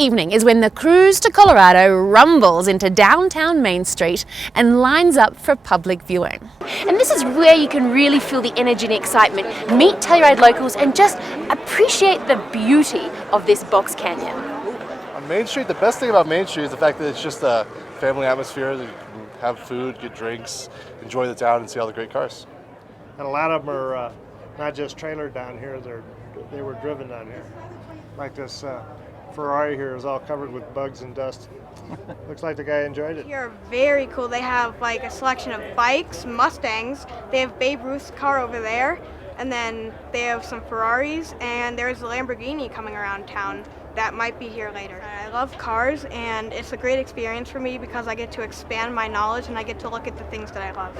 evening is when the cruise to Colorado rumbles into downtown Main Street and lines up for public viewing. And this is where you can really feel the energy and excitement, meet Telluride locals and just appreciate the beauty of this box canyon. On Main Street, the best thing about Main Street is the fact that it's just a family atmosphere. You can have food, get drinks, enjoy the town and see all the great cars. And a lot of them are not just trailered down here, they were driven down here. Like this Ferrari here is all covered with bugs and dust. Looks like the guy enjoyed it. Here are very cool. They have like a selection of bikes, Mustangs. They have Babe Ruth's car over there. And then they have some Ferraris, and there's a Lamborghini coming around town that might be here later. I love cars, and it's a great experience for me because I get to expand my knowledge and I get to look at the things that I love.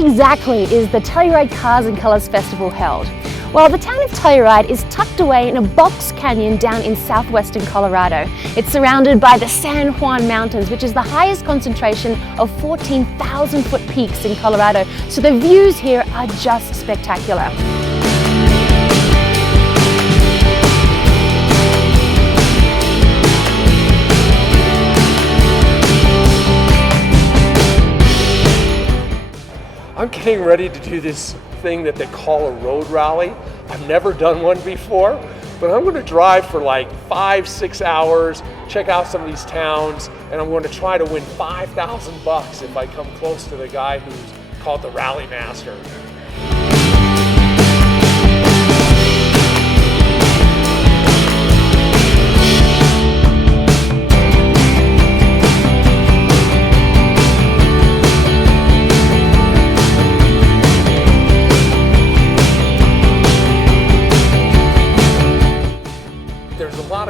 Exactly is the Telluride Cars and Colors Festival held? Well, the town of Telluride is tucked away in a box canyon down in southwestern Colorado. It's surrounded by the San Juan Mountains, which is the highest concentration of 14,000-foot peaks in Colorado. So the views here are just spectacular. I'm getting ready to do this thing that they call a road rally. I've never done one before, but I'm going to drive for like 5-6 hours, check out some of these towns, and I'm going to try to win $5,000 if I come close to the guy who's called the Rally Master.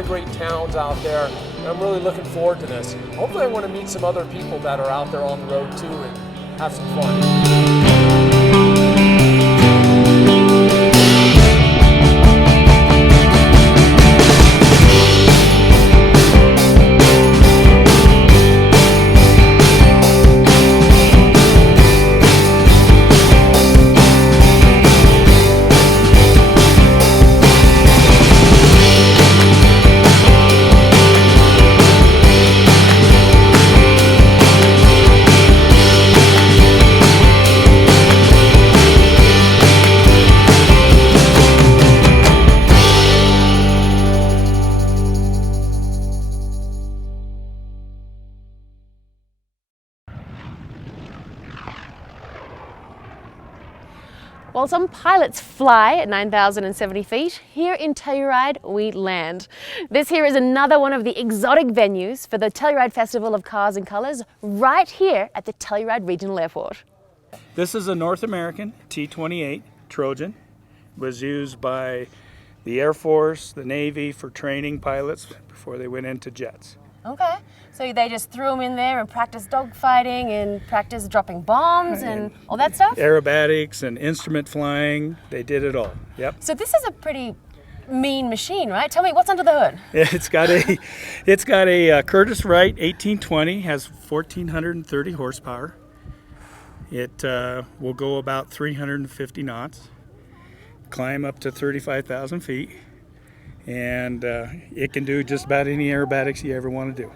Great towns out there, and I'm really looking forward to this. Hopefully I want to meet some other people that are out there on the road too and have some fun. While some pilots fly at 9,070 feet, here in Telluride we land. This here is another one of the exotic venues for the Telluride Festival of Cars and Colors right here at the Telluride Regional Airport. This is a North American T-28 Trojan. It was used by the Air Force, the Navy for training pilots before they went into jets. Okay, so they just threw them in there and practiced dogfighting and practiced dropping bombs and all that stuff? Aerobatics and instrument flying, they did it all, yep. So this is a pretty mean machine, right? Tell me, what's under the hood? It's got a Curtiss Wright 1820, has 1,430 horsepower. It will go about 350 knots, climb up to 35,000 feet, and it can do just about any aerobatics you ever want to do.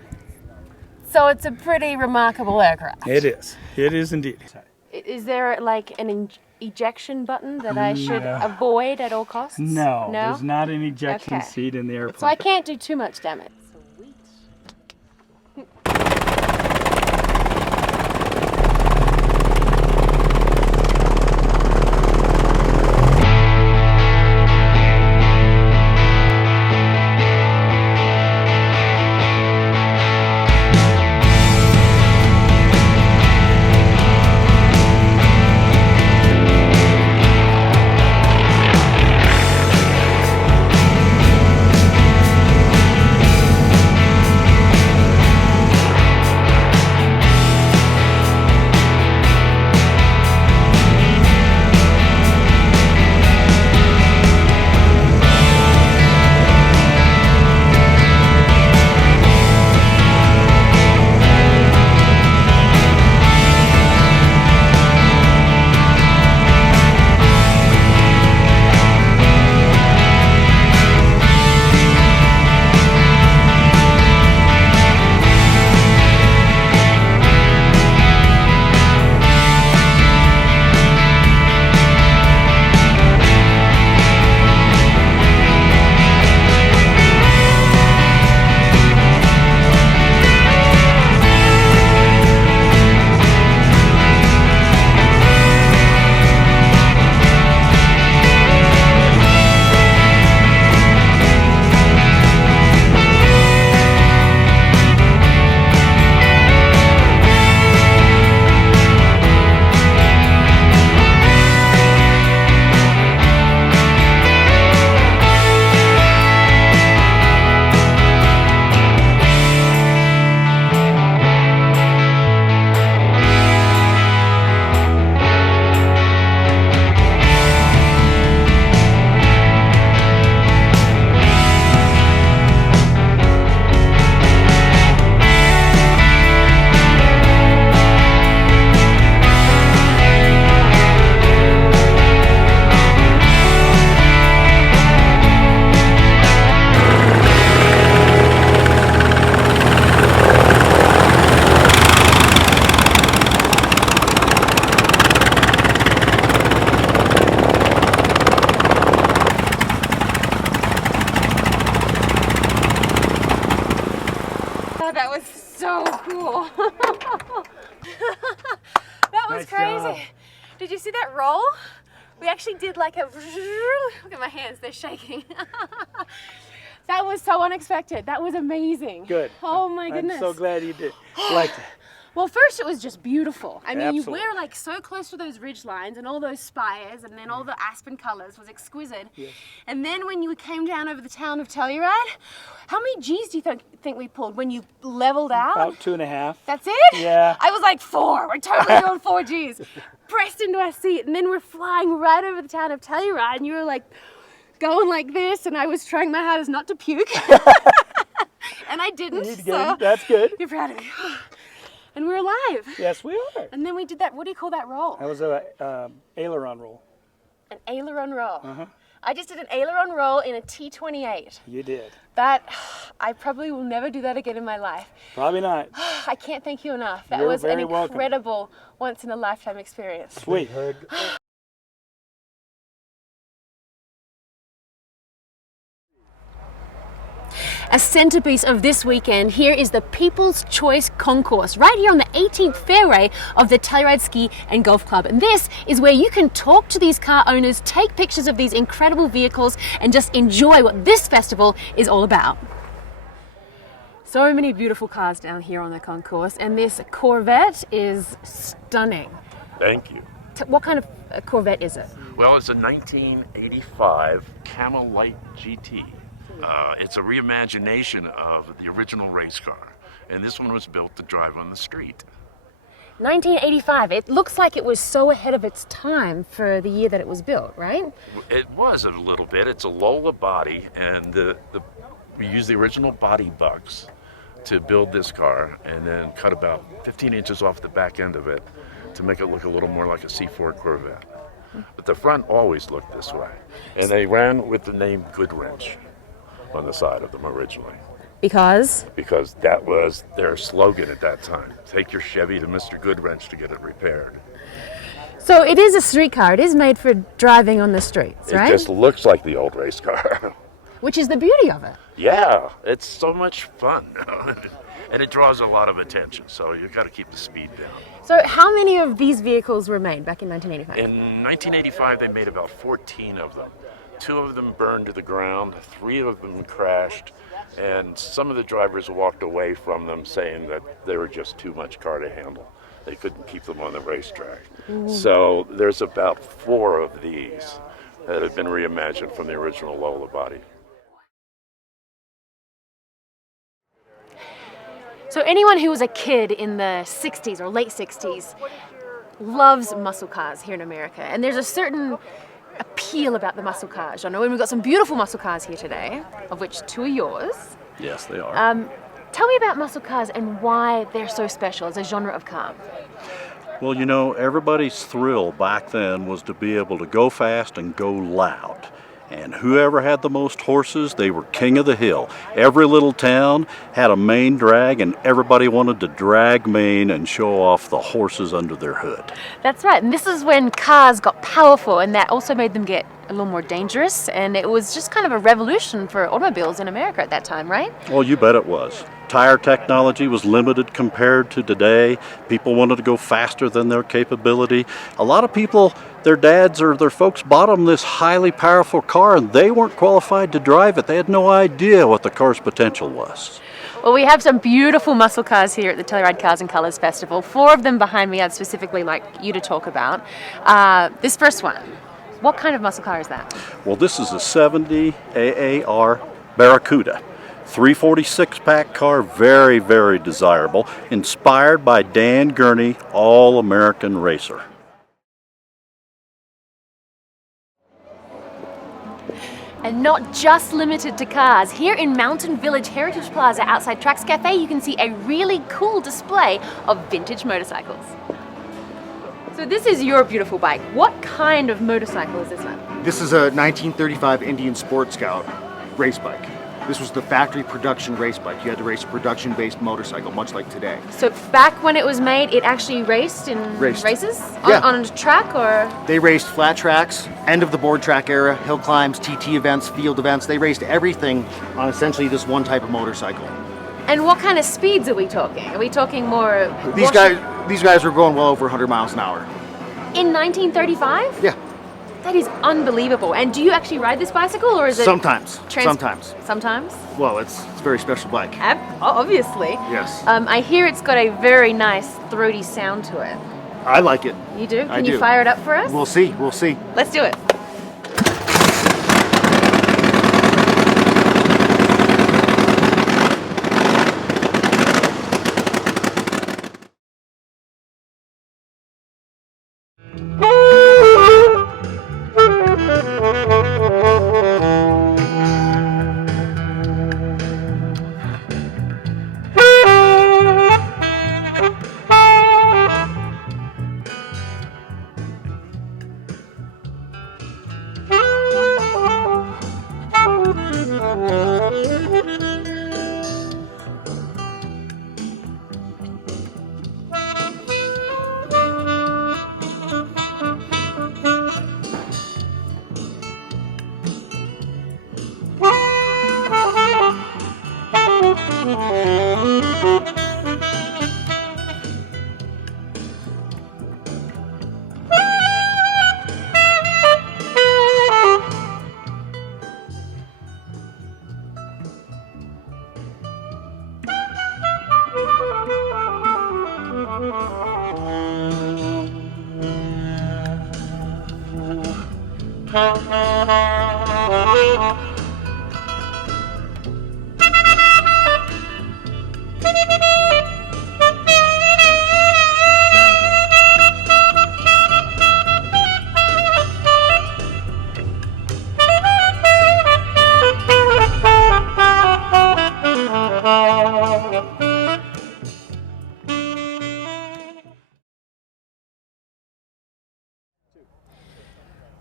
So it's a pretty remarkable aircraft. It is. It is indeed. Is there like an ejection button that I should avoid at all costs? No, there's not an ejection seat in the airplane. So I can't do too much damage. That was so cool. That was Nice crazy. job. Did you see that roll? We actually did like a, look at my hands, they're shaking. That was so unexpected. That was amazing. Good. Oh my goodness. I'm so glad you did. Liked it. Well, first it was just beautiful. I mean, you Absolutely. were like so close to those ridge lines and all those spires, and then all the aspen colors was exquisite. Yes. And then when you came down over the town of Telluride, how many G's do you think we pulled when you leveled out? About 2.5. That's it? Yeah. I was like 4. We're totally doing 4 Gs. Pressed into our seat, and then we're flying right over the town of Telluride, and you were like going like this, and I was trying my hardest not to puke. And I didn't. You did. So That's good. you're proud of me. And we're alive. Yes, we are. And then we did that, what do you call that roll? That was a aileron roll. An aileron roll. Uh-huh. I just did an aileron roll in a T28. You did. That, I probably will never do that again in my life. Probably not. I can't thank you enough. That You're was an very welcome. incredible, once in a lifetime experience. Sweet. A centerpiece of this weekend, here is the People's Choice Concourse, right here on the 18th fairway of the Telluride Ski and Golf Club. And this is where you can talk to these car owners, take pictures of these incredible vehicles, and just enjoy what this festival is all about. So many beautiful cars down here on the concourse, and this Corvette is stunning. Thank you. What kind of Corvette is it? Well, it's a 1985 Camel Light GT. It's a reimagination of the original race car, and this one was built to drive on the street. 1985. It looks like it was so ahead of its time for the year that it was built, right? It was a little bit. It's a Lola body, and we used the original body bucks to build this car, and then cut about 15 inches off the back end of it to make it look a little more like a C4 Corvette. But the front always looked this way, and they ran with the name Good Wrench on the side of them originally. Because That was their slogan at that time. Take your Chevy to Mr. Good Wrench to get it repaired. so it is a street car. It is made for driving on the streets, right? It just looks like the old race car. Which is the beauty of it. Yeah, it's so much fun. And it draws a lot of attention, so you've got to keep the speed down. So how many of these vehicles were made back in 1985? In 1985, they made about 14 of them. 2 of them burned to the ground, 3 of them crashed, and some of the drivers walked away from them saying that they were just too much car to handle. They couldn't keep them on the racetrack. So there's about 4 of these that have been reimagined from the original Lola body. So anyone who was a kid in the 60s or late 60s loves muscle cars here in America. And there's a certain appeal about the muscle car genre. And we've got some beautiful muscle cars here today, of which 2 are yours. Yes, they are. Tell me about muscle cars and why they're so special as a genre of car. Well, you know, everybody's thrill back then was to be able to go fast and go loud. And whoever had the most horses, they were king of the hill. Every little town had a main drag, and everybody wanted to drag main and show off the horses under their hood. That's right, and this is when cars got powerful, and that also made them get a little more dangerous, and it was just kind of a revolution for automobiles in America at that time, right? Well, you bet it was. Tire technology was limited compared to today. People wanted to go faster than their capability. A lot of people, their dads or their folks bought them this highly powerful car, and they weren't qualified to drive it. They had no idea what the car's potential was. Well, we have some beautiful muscle cars here at the Telluride Cars and Colors Festival. 4 of them behind me I'd specifically like you to talk about. This first one, what kind of muscle car is that? Well, this is a 70 AAR Barracuda. 346 pack car, very, very desirable. Inspired by Dan Gurney, All-American racer. And not just limited to cars. Here in Mountain Village Heritage Plaza outside Trax Cafe, you can see a really cool display of vintage motorcycles. So this is your beautiful bike. What kind of motorcycle is this one? This is a 1935 Indian Sport Scout race bike. This was the factory production race bike. You had to race a production-based motorcycle, much like today. So back when it was made, it actually raced in races? Yeah. On a track or? They raced flat tracks, end of the board track era, hill climbs, TT events, field events. They raced everything on essentially this one type of motorcycle. And what kind of speeds are we talking? Are we talking more? These guys were going well over 100 miles an hour. In 1935? Yeah. That is unbelievable. And do you actually ride this bicycle, or is it? Sometimes. Sometimes? Well, it's a very special bike. Obviously. Yes. I hear it's got a very nice throaty sound to it. I like it. You do? I Can do. you fire it up for us? We'll see. We'll see. Let's do it.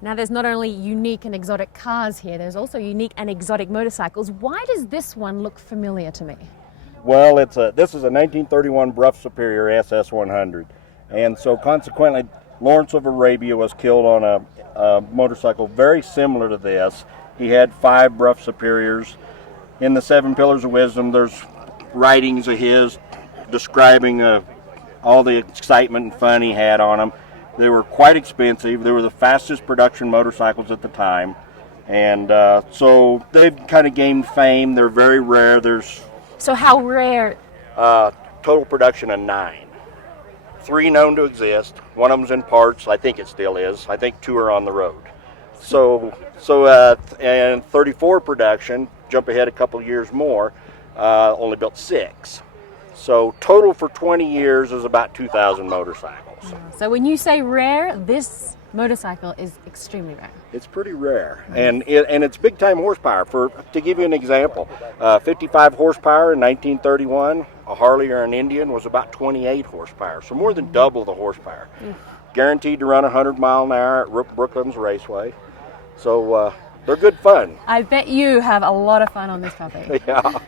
Now there's not only unique and exotic cars here, there's also unique and exotic motorcycles. Why does this one look familiar to me? Well, this is a 1931 Bruff Superior SS100, and so consequently Lawrence of Arabia was killed on a motorcycle very similar to this. He had 5 Bruff Superiors. In the 7 Pillars of Wisdom, there's writings of his describing all the excitement and fun he had on them. They were quite expensive. They were the fastest production motorcycles at the time, and so they've kind of gained fame. They're very rare. There's So how rare? total production of 9. 3 known to exist. One of them's in parts. I think it still is. I think 2 are on the road. And 34 production, jump ahead a couple years more, only built 6. So total for 20 years is about 2,000 motorcycles. So when you say rare, this motorcycle is extremely rare. It's pretty rare, and it's big time horsepower. To give you an example, 55 horsepower in 1931, a Harley or an Indian was about 28 horsepower, so more than double the horsepower. Guaranteed to run 100 mile an hour at Brooklands Raceway, so they're good fun. I bet you have a lot of fun on this puppy. Yeah.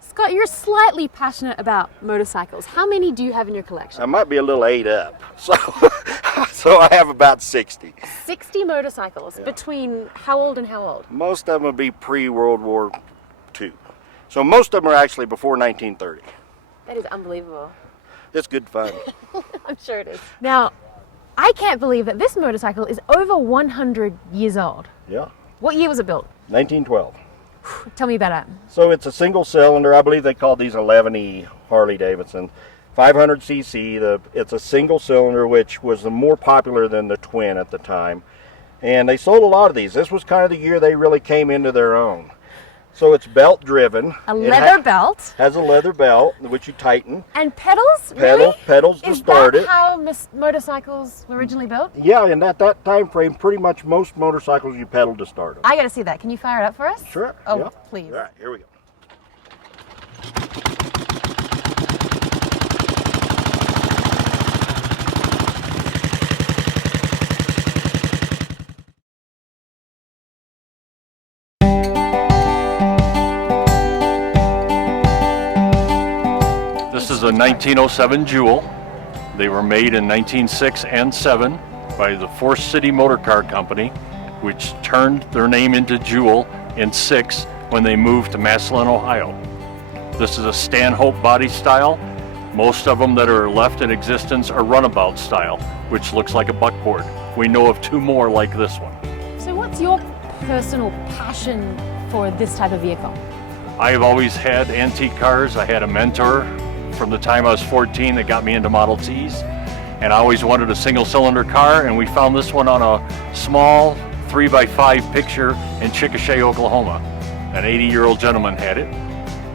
Scott, you're slightly passionate about motorcycles. How many do you have in your collection? I might be a little ate up, so I have about 60. 60 motorcycles. Yeah. Between how old and how old? Most of them would be pre-World War II. So most of them are actually before 1930. That is unbelievable. It's good fun. I'm sure it is. Now, I can't believe that this motorcycle is over 100 years old. Yeah. What year was it built? 1912. Tell me about it. So it's a single cylinder. I believe they called these 11E Harley Davidson. 500cc. It's a single cylinder, which was the more popular than the twin at the time. And they sold a lot of these. This was kind of the year they really came into their own. So it's belt driven. A leather belt. Has a leather belt, which you tighten. And pedals? Really? Pedals to start it. Is that how motorcycles were originally built? Yeah, and at that time frame, pretty much most motorcycles you pedal to start them. I gotta see that. Can you fire it up for us? Sure. Oh, yeah. please. All right, here we go. This is a 1907 Jewel. They were made in 1906 and 7 by the Forest City Motor Car Company, which turned their name into Jewel in 6 when they moved to Massillon, Ohio. This is a Stanhope body style. Most of them that are left in existence are runabout style, which looks like a buckboard. We know of 2 more like this one. So what's your personal passion for this type of vehicle? I have always had antique cars. I had a mentor from the time I was 14 that got me into Model Ts, and I always wanted a single cylinder car, and we found this one on a small 3x5 picture in Chickasha, Oklahoma. An 80-year-old gentleman had it.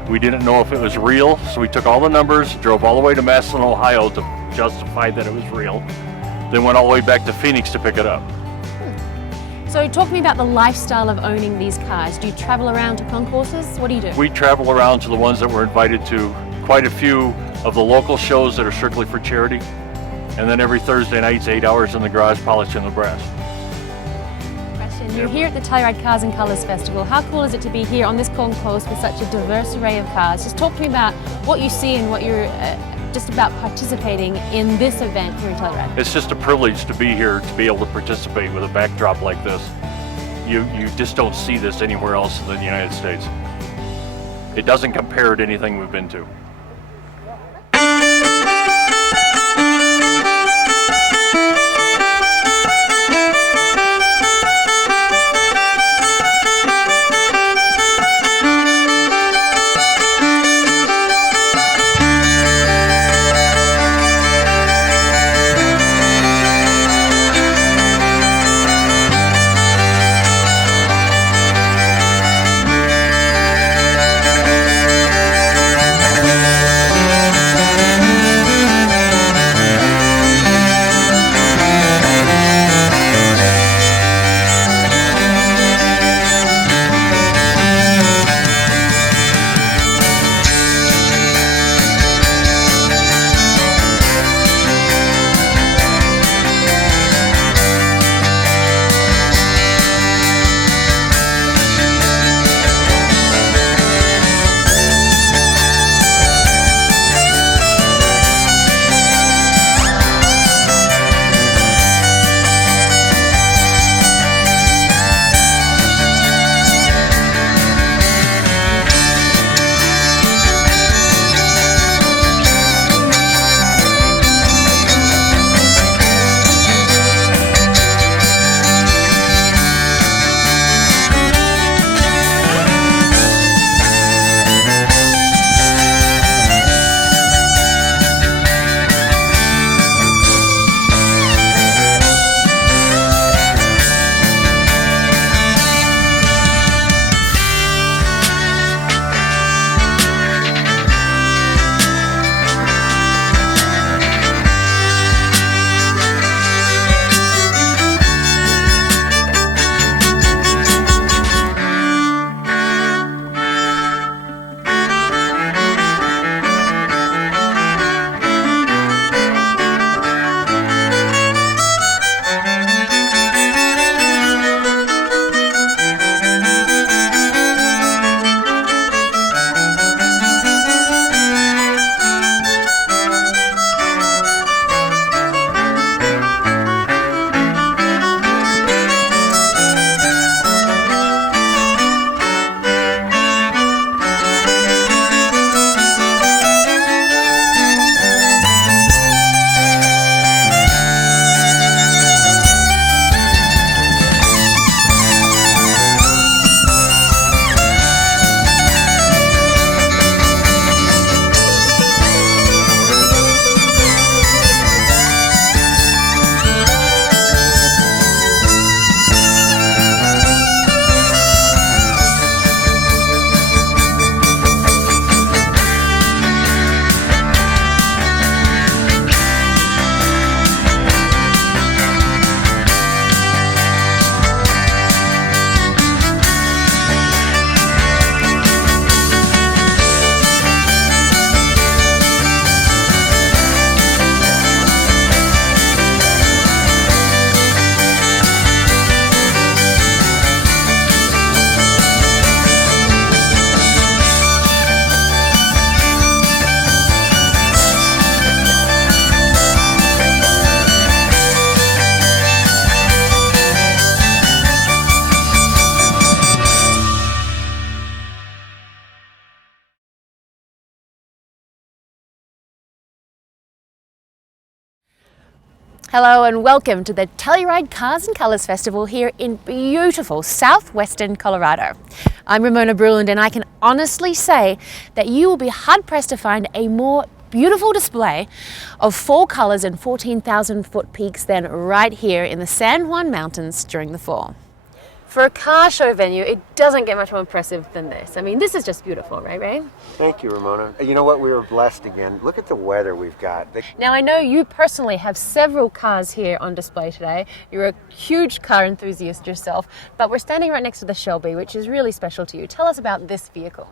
We didn't know if it was real, so we took all the numbers, drove all the way to Massillon, Ohio to justify that it was real, then went all the way back to Phoenix to pick it up. So talk to me about the lifestyle of owning these cars. Do you travel around to concourses? What do you do? We travel around to the ones that we're invited to, quite a few of the local shows that are strictly for charity, and then every Thursday nights, 8 hours in the garage polishing the brass. Question. You're here at the Telluride Cars and Colors Festival. How cool is it to be here on this concourse with such a diverse array of cars? Just talk to me about what you see and what you're just about participating in this event here in Telluride. It's just a privilege to be here, to be able to participate with a backdrop like this. You just don't see this anywhere else in the United States. It doesn't compare to anything we've been to. Hello and welcome to the Telluride Cars and Colors Festival here in beautiful southwestern Colorado. I'm Ramona Bruland and I can honestly say that you will be hard-pressed to find a more beautiful display of fall colors and 14,000 foot peaks than right here in the San Juan Mountains during the fall. For a car show venue, it doesn't get much more impressive than this. I mean, this is just beautiful, right, Ray? Thank you, Ramona. You know what? We were blessed again. Look at the weather we've got. Now, I know you personally have several cars here on display today. You're a huge car enthusiast yourself, but we're standing right next to the Shelby, which is really special to you. Tell us about this vehicle.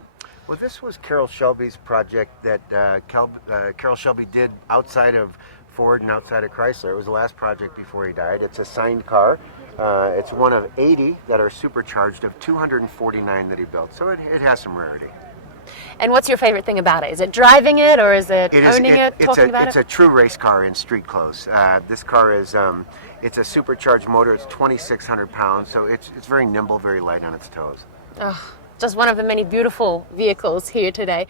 Well, this was Carroll Shelby's project that Carroll Shelby did outside of Ford and outside of Chrysler. It was the last project before he died. It's a signed car. It's one of 80 that are supercharged of 249 that he built. So it has some rarity. And what's your favorite thing about it? Is it driving it or is it owning it, talking about it? It's a true race car in street clothes. This car is, it's a supercharged motor. It's 2,600 pounds. So it's very nimble, very light on its toes. Oh, just one of the many beautiful vehicles here today.